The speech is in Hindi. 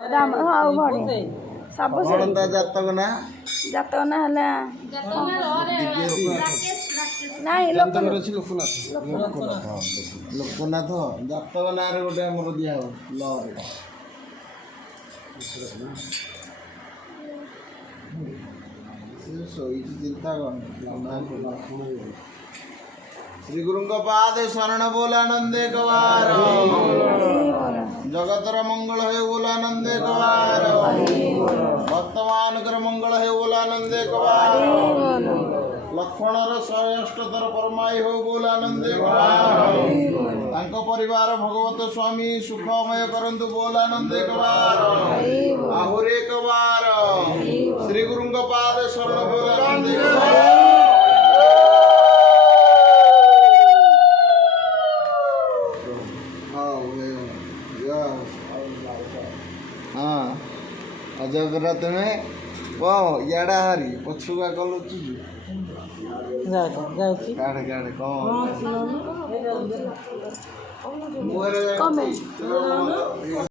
राम हाउ बड़े सब से जातक ना जातक ना हला नहीं लोकनाथ लोकनाथ जातक ना रे गोटे हमर दिया हो लरे सोई चिंता कर श्री गुरु पाद शरण बोल आनंदे कवार जगतर मंगल है बोल आनंदे कवार वर्तमान कर मंगल है बोल आनंदे कवार लक्ष्मणर 108 परमाई हो बोल आनंदे कवार तांको परिवार भगवत स्वामी सुखमय करंतु बोल आनंदे कवार आहुरे कवार श्री गुरु पाद शरण बोल आनंदे कवार हाँ अजगरा तुम्हें वो याडा हारी पछुआ कल गाड़े गाड़े कौन